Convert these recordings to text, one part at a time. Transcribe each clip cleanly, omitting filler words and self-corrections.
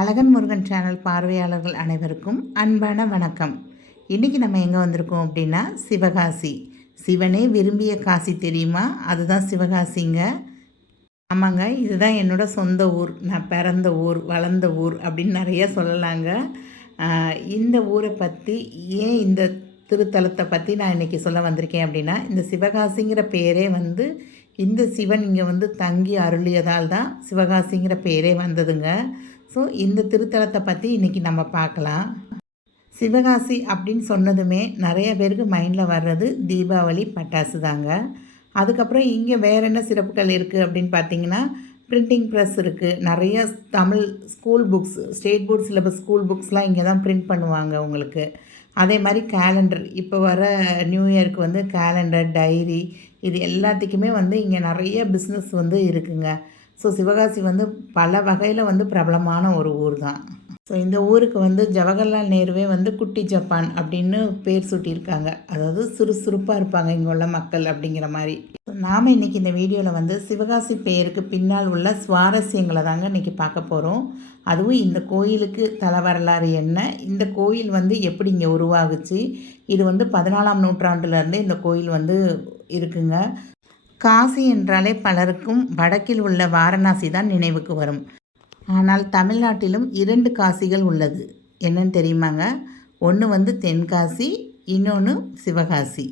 அழகன் Murugan channel பார்வையாளர்கள் அனைவருக்கும் அன்பான வணக்கம். இன்றைக்கி நம்ம எங்கே வந்திருக்கோம் அப்படின்னா சிவகாசி. சிவனே விரும்பிய காசி தெரியுமா? அதுதான் சிவகாசிங்க. ஆமாங்க, இதுதான் என்னோடய சொந்த ஊர், நான் பிறந்த ஊர், வளர்ந்த ஊர் அப்படின்னு நிறைய சொல்லலாங்க. இந்த ஊரை பற்றி ஏன் இந்த திருத்தலத்தை பற்றி நான் இன்றைக்கி சொல்ல வந்திருக்கேன் அப்படின்னா, இந்த சிவகாசிங்கிற பேரே இந்த சிவன் இங்கே தங்கி அருளியதால் தான் சிவகாசிங்கிற பேரே வந்ததுங்க. ஸோ இந்த திருத்தலத்தை பற்றி இன்றைக்கி நம்ம பார்க்கலாம். சிவகாசி அப்படின்னு சொன்னதுமே நிறைய பேருக்கு மைண்டில் வர்றது தீபாவளி பட்டாசு தாங்க. அதுக்கப்புறம் இங்கே வேறு என்ன சிறப்புகள் இருக்குது அப்படின்னு பார்த்தீங்கன்னா, பிரிண்டிங் ப்ரெஸ் இருக்குது. நிறைய Tamil school books, state board syllabus school புக்ஸ்லாம் இங்கே தான் பிரிண்ட் பண்ணுவாங்க உங்களுக்கு. அதே மாதிரி கேலண்டர், இப்போ வர நியூ இயருக்கு கேலண்டர், டைரி, இது எல்லாத்துக்குமே இங்கே நிறைய பிஸ்னஸ் இருக்குங்க. ஸோ சிவகாசி பல வகையில் பிரபலமான ஒரு ஊர் தான். ஸோ இந்த ஊருக்கு ஜவஹர்லால் நேருவே குட்டி ஜப்பான் அப்படின்னு பேர் சூட்டியிருக்காங்க. அதாவது சுறுசுறுப்பாக இருப்பாங்க இங்கே உள்ள மக்கள் அப்படிங்கிற மாதிரி. நாம் இன்றைக்கி இந்த வீடியோவில் சிவகாசி பேருக்கு பின்னால் உள்ள சுவாரஸ்யங்களை தாங்க இன்றைக்கி பார்க்க போகிறோம். அதுவும் இந்த கோயிலுக்கு தல வரலாறு என்ன, இந்த கோயில் எப்படி இங்கே உருவாகுச்சு, இது 14ஆம் நூற்றாண்டுலேருந்தே இந்த கோயில் இருக்குங்க. காசி என்றாலே பலருக்கும் வடக்கில் உள்ள வாரணாசி தான் நினைவுக்கு வரும். ஆனால் தமிழ்நாட்டிலும் 2 காசிகள் உள்ளது. என்னன்னு தெரியுமாங்க? ஒன்று தென்காசி, இன்னொன்று சிவகாசி.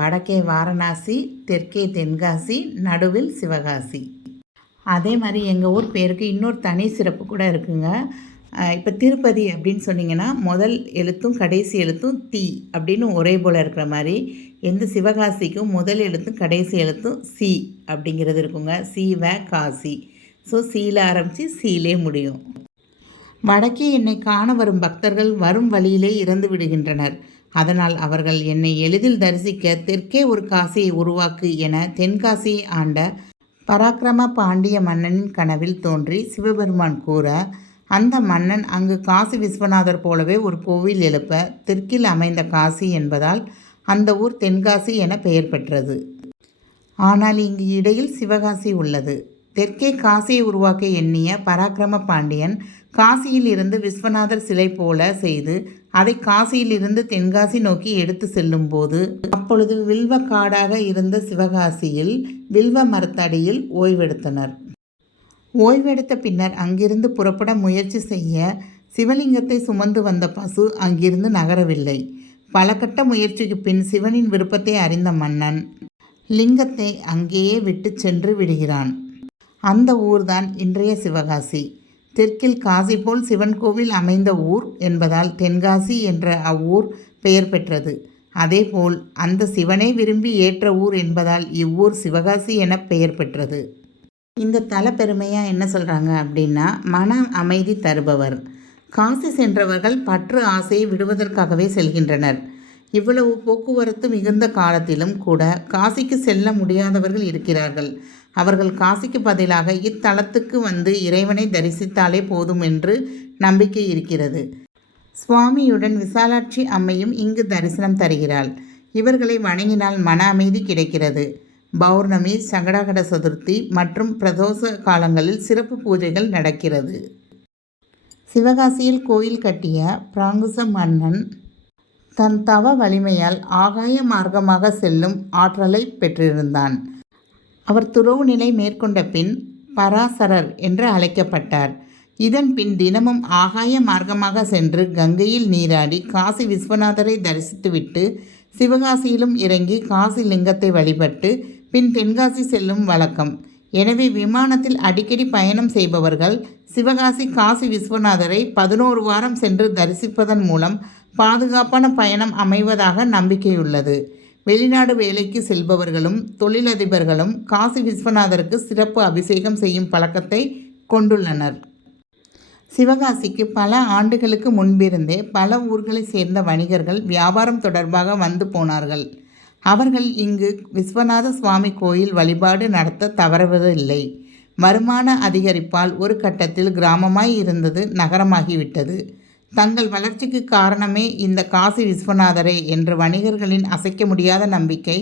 வடக்கே வாரணாசி, தெற்கே தென்காசி, நடுவில் சிவகாசி. அதே மாதிரி எங்கள் ஊர் பேருக்கு இன்னொரு தனி சிறப்பு கூட இருக்குங்க. இப்போ திருப்பதி அப்படின்னு சொன்னிங்கன்னா முதல் எழுத்தும் கடைசி எழுத்தும் தி அப்படின்னு ஒரே போல் இருக்கிற மாதிரி, எந்த சிவகாசிக்கும் முதல் எழுத்தும் கடைசி எழுத்தும் சி அப்படிங்கிறது இருக்குங்க. சீவ காசி. ஸோ சீல ஆரம்பித்து சீலே முடியும். வடக்கே என்னை காண வரும் பக்தர்கள் வரும் வழியிலே இறந்து விடுகின்றனர். அதனால் அவர்கள் என்னை எளிதில் தரிசிக்க தெற்கே ஒரு காசியை உருவாக்கு என தென்காசியை ஆண்ட பராக்கிரம பாண்டிய மன்னனின் கனவில் தோன்றி சிவபெருமான் கூற, அந்த மன்னன் அங்கு காசி விஸ்வநாதர் போலவே ஒரு கோவில் எழுப்ப தெற்கில் அமைந்த காசி என்பதால் அந்த ஊர் தென்காசி என பெயர் பெற்றது. ஆனால் இங்கு இடையில் சிவகாசி உள்ளது. தெற்கே காசியை உருவாக்க எண்ணிய பராக்கிரம பாண்டியன் காசியில் இருந்து விஸ்வநாதர் சிலை போல செய்து அதை காசியிலிருந்து தென்காசி நோக்கி எடுத்து செல்லும் போது, அப்பொழுது வில்வ காடாக இருந்த சிவகாசியில் வில்வ மரத்தடியில் ஓய்வெடுத்தனர். ஓய்வெடுத்த பின்னர் அங்கிருந்து புறப்பட முயற்சி செய்ய சிவலிங்கத்தை சுமந்து வந்த பசு அங்கிருந்து நகரவில்லை. பல கட்ட முயற்சிக்கு பின் சிவனின் விருப்பத்தை அறிந்த மன்னன் லிங்கத்தை அங்கேயே விட்டு சென்று விடுகிறான். அந்த ஊர்தான் இன்றைய சிவகாசி. தெற்கில் காசி போல் சிவன் கோவில் அமைந்த ஊர் என்பதால் தென்காசி என்ற அவ்வூர் பெயர் பெற்றது. அதேபோல் அந்த சிவனை விரும்பி ஏற்ற ஊர் என்பதால் இவ்வூர் சிவகாசி என பெயர் பெற்றது. இந்த தல பெருமையாக என்ன சொல்கிறாங்க அப்படின்னா, மன அமைதி தருபவர். காசி சென்றவர்கள் பற்று ஆசையை விடுவதற்காகவே செல்கின்றனர். இவ்வளவு போக்குவரத்து மிகுந்த காலத்திலும் கூட காசிக்கு செல்ல முடியாதவர்கள் இருக்கிறார்கள். அவர்கள் காசிக்கு பதிலாக இத்தலத்துக்கு இறைவனை தரிசித்தாலே போதும் என்று நம்பிக்கை இருக்கிறது. சுவாமியுடன் விசாலாட்சி அம்மையும் இங்கு தரிசனம் தருகிறாள். இவர்களை வணங்கினால் மன அமைதி கிடைக்கிறது. பௌர்ணமி, சங்கடகட சதுர்த்தி மற்றும் பிரதோஷ காலங்களில் சிறப்பு பூஜைகள் நடக்கிறது. சிவகாசியில் கோயில் கட்டிய பிராங்குச மன்னன் தன் தவ வலிமையால் ஆகாய மார்க்கமாக செல்லும் ஆற்றலை பெற்றிருந்தான். அவர் துறவு நிலை மேற்கொண்ட பின் பராசரர் என்று அழைக்கப்பட்டார். இதன் பின் தினமும் ஆகாய மார்க்கமாக சென்று கங்கையில் நீராடி காசி விஸ்வநாதரை தரிசித்துவிட்டு சிவகாசியிலும் இறங்கி காசி லிங்கத்தை வழிபட்டு பின் தென்காசி செல்லும் வழக்கம். எனவே விமானத்தில் அடிக்கடி பயணம் செய்பவர்கள் சிவகாசி காசி விஸ்வநாதரை 11 வாரம் சென்று தரிசிப்பதன் மூலம் பாதுகாப்பான பயணம் அமைவதாக நம்பிக்கையுள்ளது. வெளிநாடு வேலைக்கு செல்பவர்களும் தொழிலதிபர்களும் காசி விஸ்வநாதருக்கு சிறப்பு அபிஷேகம் செய்யும் பழக்கத்தை கொண்டுள்ளனர். சிவகாசிக்கு பல ஆண்டுகளுக்கு முன்பிருந்தே பல ஊர்களை சேர்ந்த வணிகர்கள் வியாபாரம் தொடர்பாக வந்து போனார்கள். அவர்கள் இங்கு விஸ்வநாத சுவாமி கோயில் வழிபாடு நடத்த தவறுவதில்லை. வருமான அதிகரிப்பால் ஒரு கட்டத்தில் கிராமமாய் இருந்தது நகரமாகிவிட்டது. தங்கள் வளர்ச்சிக்கு காரணமே இந்த காசி விஸ்வநாதரே என்ற வணிகர்களின் அசைக்க முடியாத நம்பிக்கை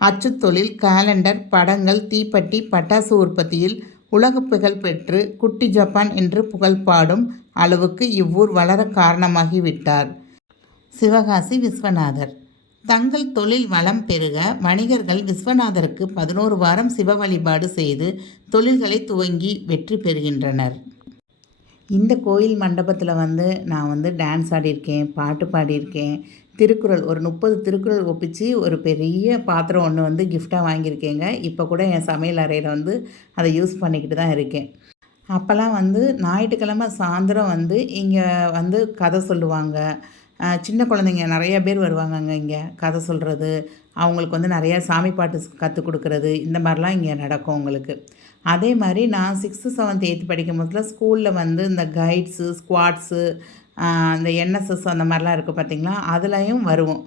அச்சுத்தொழில், கேலண்டர், படங்கள், தீப்பெட்டி, பட்டாசு உற்பத்தியில் உலக புகழ் பெற்று குட்டி ஜப்பான் என்று புகழ் பாடும் அளவுக்கு இவ்வூர் வளர காரணமாகிவிட்டார். சிவகாசி விஸ்வநாதர். தங்கள் தொழில் வளம் பெருக வணிகர்கள் விஸ்வநாதருக்கு 11 வாரம் சிவ வழிபாடு செய்து தொழில்களை துவங்கி வெற்றி பெறுகின்றனர். இந்த கோயில் மண்டபத்தில் நான் டான்ஸ் ஆடியிருக்கேன், பாட்டு பாடியிருக்கேன், திருக்குறள் ஒரு 30 திருக்குறள் ஒப்பிச்சு ஒரு பெரிய பாத்திரம் ஒன்று கிஃப்டாக வாங்கியிருக்கேங்க. இப்போ கூட என் சமையல் அறையில் அதை யூஸ் பண்ணிக்கிட்டு தான் இருக்கேன். அப்போல்லாம் ஞாயிற்றுக்கிழமை சாயந்தரம் இங்கே கதை சொல்லுவாங்க. சின்ன குழந்தைங்க நிறைய பேர் வருவாங்கங்க. இங்கே கதை சொல்கிறது, அவங்களுக்கு நிறையா சாமி பாட்டு கற்றுக் கொடுக்குறது, இந்த மாதிரிலாம் இங்கே நடக்கும் உங்களுக்கு. அதே மாதிரி நான் 6th 7th 8th படிக்கும் போதில் ஸ்கூலில் இந்த கைட்ஸு, ஸ்குவாட்ஸு, இந்த என்எஸ்எஸ் அந்த மாதிரிலாம் இருக்குது பார்த்திங்களா, அதுலேயும் வருவோம்.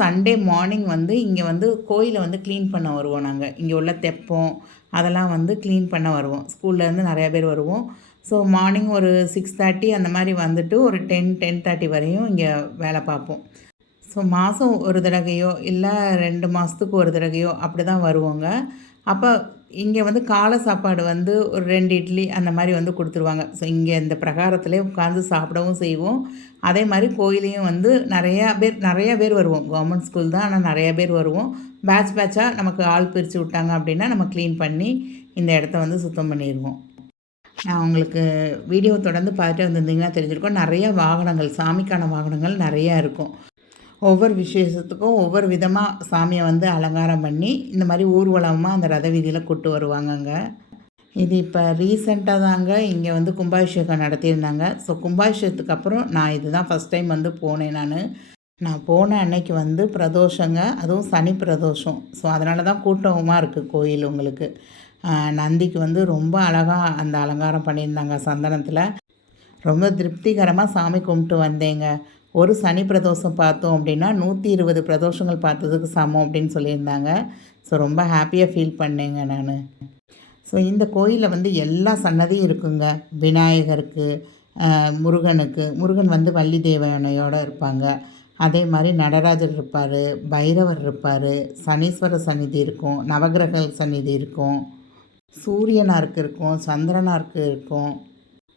சண்டே மார்னிங் இங்கே கோயிலை க்ளீன் பண்ண வருவோம். நாங்கள் இங்கே உள்ள தெப்பம் அதெல்லாம் க்ளீன் பண்ண வருவோம். ஸ்கூல்லேருந்து நிறையா பேர் வருவோம். ஸோ மார்னிங் ஒரு 6:30 அந்த மாதிரி ஒரு 10-10:30 வரையும் இங்கே வேலை பார்ப்போம். ஸோ மாதம் ஒரு தடவையோ இல்லை 2 மாதத்துக்கு ஒரு தடவையோ அப்படி தான் வருவோங்க. அப்போ இங்கே காலை சாப்பாடு ஒரு 2 இட்லி அந்த மாதிரி கொடுத்துருவாங்க. ஸோ இங்கே இந்த பிரகாரத்திலே உட்காந்து சாப்பிடவும் செய்வோம். அதே மாதிரி கோயிலையும் நிறையா பேர் வருவோம். கவர்மெண்ட் ஸ்கூல் தான், ஆனால் நிறையா பேர் வருவோம். பேட்சாக நமக்கு ஆள் பிரித்து விட்டாங்க அப்படின்னா நம்ம க்ளீன் பண்ணி இந்த இடத்த சுத்தம் பண்ணிடுவோம். நான் உங்களுக்கு வீடியோ தொடர்ந்து பார்த்துட்டு வந்திருந்தீங்கன்னா தெரிஞ்சிருக்கோம். நிறைய வாகனங்கள், சாமிக்கான வாகனங்கள் நிறையா இருக்கும். ஒவ்வொரு விசேஷத்துக்கும் ஒவ்வொரு விதமாக சாமியை அலங்காரம் பண்ணி இந்த மாதிரி ஊர்வலமாக அந்த ரத வீதியில் கூட்டு வருவாங்கங்க. இது இப்போ ரீசெண்டாக தாங்க இங்கே கும்பாபிஷேகம் நடத்தியிருந்தாங்க. ஸோ கும்பாபிஷேகத்துக்கு அப்புறம் நான் இதுதான் ஃபஸ்ட் டைம் போனேன். நான் போன அன்னைக்கு பிரதோஷங்க, அதுவும் சனி பிரதோஷம். ஸோ அதனால தான் கூட்டமாக இருக்குது கோயில் உங்களுக்கு. நந்திக்கு ரொம்ப அழகாக அந்த அலங்காரம் பண்ணியிருந்தாங்க சந்தனத்தில். ரொம்ப திருப்திகரமாக சாமி கும்பிட்டு வந்தேங்க. ஒரு சனி பிரதோஷம் பார்த்தோம் அப்படின்னா 120 பிரதோஷங்கள் பார்த்ததுக்கு சமம் அப்படின்னு சொல்லியிருந்தாங்க. ஸோ ரொம்ப ஹாப்பியாக ஃபீல் பண்ணேங்க நான். ஸோ இந்த கோயிலில் எல்லா சன்னதியும் இருக்குங்க. விநாயகருக்கு, முருகனுக்கு, முருகன் வள்ளி தேவனையோடு இருப்பாங்க. அதே மாதிரி நடராஜர் இருப்பார், பைரவர் இருப்பார், சனீஸ்வரர் சந்நிதி இருக்கும், நவகிரக சந்நிதி இருக்கும், சூரியனாருக்கு இருக்கும், சந்திரனாருக்கு இருக்கும்.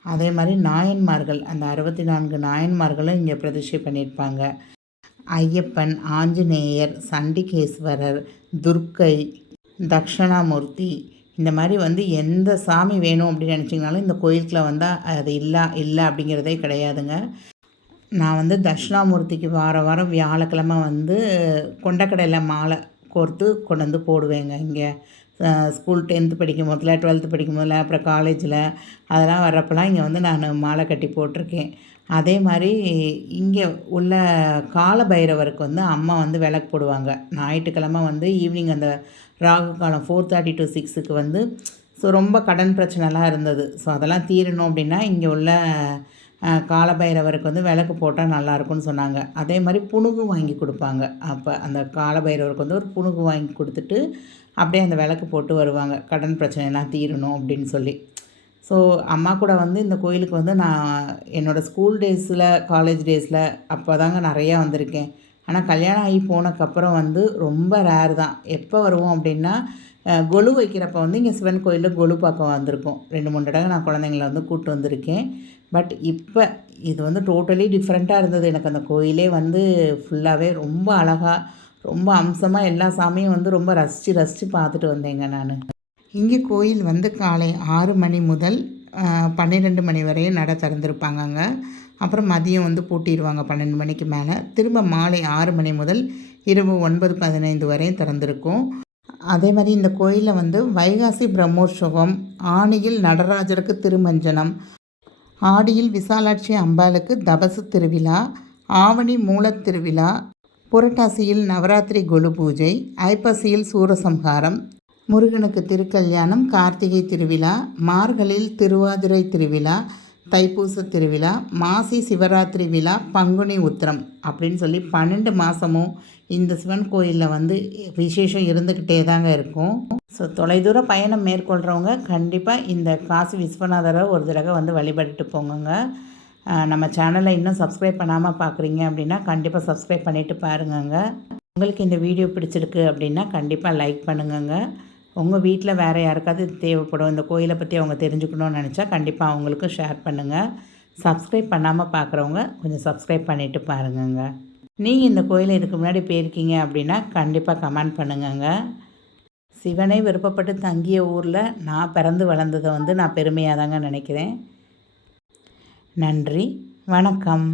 அதே மாதிரி நாயன்மார்கள், அந்த 64 நாயன்மார்களும் இங்கே பிரதிஷ்டை பண்ணியிருப்பாங்க. ஐயப்பன், ஆஞ்சநேயர், சண்டிகேஸ்வரர், துர்க்கை, தக்ஷணாமூர்த்தி, இந்த மாதிரி எந்த சாமி வேணும் அப்படின்னு நினச்சிங்கனாலும் இந்த கோயிலுக்குள்ள வந்தால் அது இல்லை அப்படிங்கிறதே கிடையாதுங்க. நான் தட்சிணாமூர்த்திக்கு வாரம் வியாழக்கிழமை கொண்டக்கடையில் மாலை கோர்த்து கொண்டு போடுவேங்க. இங்கே ஸ்கூல் 10th படிக்கும் போதில், 12th படிக்கும் போதில், அப்புறம் காலேஜில் அதெல்லாம் வர்றப்பெல்லாம் இங்கே நான் மாலை கட்டி போட்டிருக்கேன். அதே மாதிரி இங்கே உள்ள கால பைரவருக்கு அம்மா விளக்கு போடுவாங்க. ஞாயிற்றுக்கிழமை ஈவினிங் அந்த ராகு காலம் 4:30 to 6க்கு ஸோ ரொம்ப கடன் பிரச்சனைலாம் இருந்தது. ஸோ அதெல்லாம் தீரணும் அப்படின்னா இங்கே உள்ள காலபைரவருக்கு விளக்கு போட்டால் நல்லாயிருக்கும்னு சொன்னாங்க. அதே மாதிரி புணுகு வாங்கி கொடுப்பாங்க. அப்போ அந்த காலபைரவருக்கு ஒரு புணுகு வாங்கி கொடுத்துட்டு அப்படியே அந்த விளக்கு போட்டு வருவாங்க, கடன் பிரச்சனைலாம் தீரணும் அப்படின்னு சொல்லி. ஸோ அம்மா கூட இந்த கோயிலுக்கு நான் என்னோடய ஸ்கூல் டேஸில், காலேஜ் டேஸில் அப்போ தாங்க நிறையா வந்திருக்கேன். ஆனால் கல்யாணம் ஆகி போனதுக்கப்புறம் ரொம்ப ரேர் தான். எப்போ வருவோம் அப்படின்னா கொலு வைக்கிறப்ப இங்கே சிவன் கோயிலில் கொலு பார்க்க வந்திருக்கோம். 2-3 தடவை நான் குழந்தைங்கள கூப்பிட்டு வந்திருக்கேன். பட் இப்போ இது டோட்டலி டிஃப்ரெண்ட்டாக இருந்தது. எனக்கு அந்த கோயிலே ஃபுல்லாகவே ரொம்ப அழகாக, ரொம்ப அம்சமாக எல்லா சாமியும் ரொம்ப ரசித்து பார்த்துட்டு வந்தேங்க நான். இங்கே கோயில் காலை 6 மணி முதல் 12 மணி வரையும் நட திறந்துருப்பாங்கங்க. அப்புறம் மதியம் பூட்டிடுவாங்க 12 மணிக்கு மேலே. திரும்ப மாலை 6 மணி முதல் இரவு 9:15 வரையும் திறந்திருக்கும். அதே மாதிரி இந்த கோயிலில் வைகாசி பிரம்மோற்சவம், ஆணியில் நடராஜருக்கு திருமஞ்சனம், ஆடியில் விசாலாட்சி அம்பாளுக்கு தபசு திருவிழா, ஆவணி மூலத் திருவிழா, புரட்டாசியில் நவராத்திரி கொலு பூஜை, ஐப்பசியில் சூரசம்ஹாரம், முருகனுக்கு திருக்கல்யாணம், கார்த்திகை திருவிழா, மார்கழியில் திருவாதிரை திருவிழா, தைப்பூச திருவிழா, மாசி சிவராத்திரி விழா, பங்குனி உத்திரம் அப்படின்னு சொல்லி 12 மாதமும் இந்த சிவன் கோயிலில் விசேஷம் இருந்துக்கிட்டே தாங்க இருக்கும். ஸோ தொலைதூர பயணம் மேற்கொள்கிறவங்க கண்டிப்பாக இந்த காசி விஸ்வநாதரை ஒரு தடவை வழிபட்டுட்டு போங்கங்க. நம்ம சேனலை இன்னும் சப்ஸ்கிரைப் பண்ணாமல் பார்க்குறீங்க அப்படின்னா கண்டிப்பாக சப்ஸ்கிரைப் பண்ணிவிட்டு பாருங்கங்க. உங்களுக்கு இந்த வீடியோ பிடிச்சிருக்கு அப்படின்னா கண்டிப்பாக லைக் பண்ணுங்கங்க. உங்கள் வீட்டில் வேறு யாருக்காவது இது தேவைப்படும், இந்த கோயிலை பற்றி அவங்க தெரிஞ்சுக்கணும்னு நினச்சா கண்டிப்பாக அவங்களுக்கும் ஷேர் பண்ணுங்கள். சப்ஸ்கிரைப் பண்ணாமல் பார்க்குறவங்க கொஞ்சம் சப்ஸ்கிரைப் பண்ணிவிட்டு பாருங்கங்க. நீங்கள் இந்த கோயிலை இதுக்கு முன்னாடி போயிருக்கீங்க அப்படின்னா கண்டிப்பாக கமெண்ட் பண்ணுங்கங்க. சிவனே விருப்பப்பட்டு தங்கிய ஊரில் நான் பிறந்து வளர்ந்ததை நான் பெருமையாக தாங்க நினைக்கிறேன். நன்றி, வணக்கம்.